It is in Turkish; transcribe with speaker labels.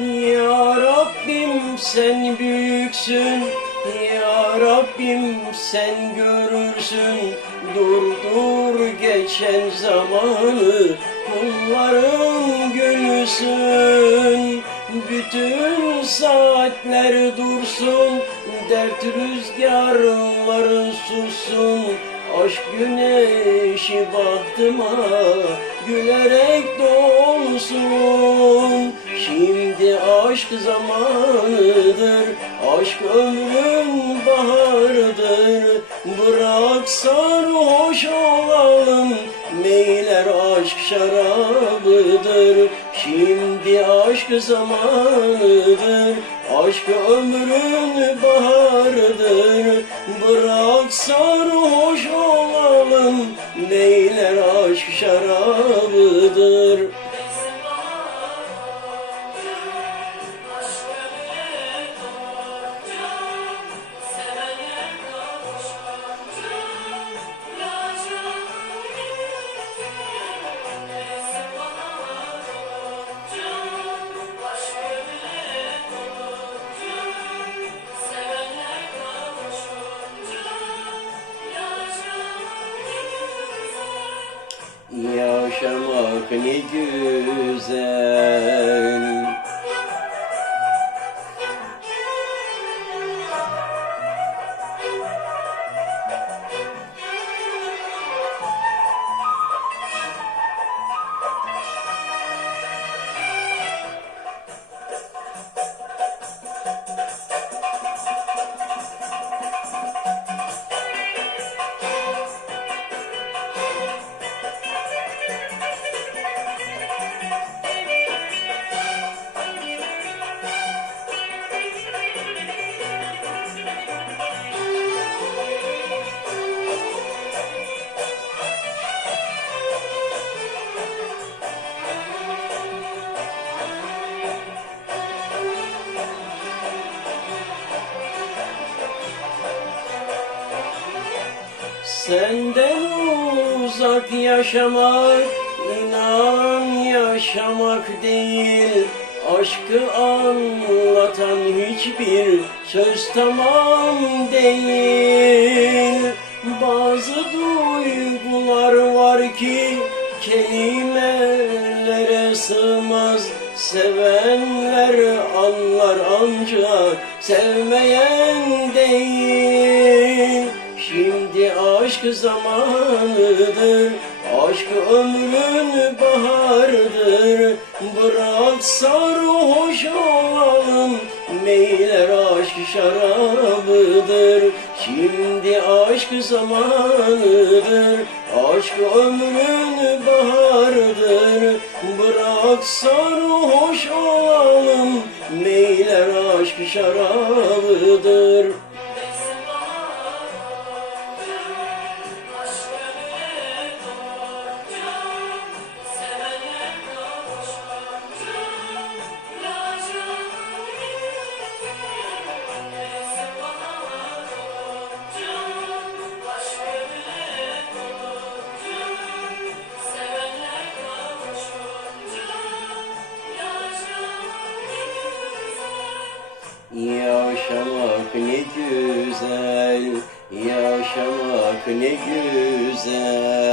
Speaker 1: Ya Rabbim sen büyüksün. Ya Rabbim sen görürsün. Durdur geçen zamanı Kulların gülsün. Bütün saatler dursun Dert rüzgarları sussun. Aşk güneşi bahtıma gülerek dolsun Şimdi aşk zamanıdır, aşk ömrün baharıdır. Bırak sarhoş olalım, meyler aşk şarabıdır? Şimdi aşk zamanıdır, aşk ömrün baharıdır. Bırak sarhoş olalım, neyler aşk şarabıdır Yaşamak ne güzel Senden uzak yaşamak inan yaşamak değil. Aşkı anlatan hiçbir söz tamam değil. Bazı duygular var ki kelimelere sığmaz. Sevenler anlar ancak sevmeyen değil Şimdi aşk zamanıdır Aşk ömrün baharıdır Bırak sarhoş olalım Meyler aşk şarabıdır. Şimdi aşk zamanıdır Aşk ömrün baharıdır Bırak sarhoş olalım Meyler aşk şarabıdır ne güzel.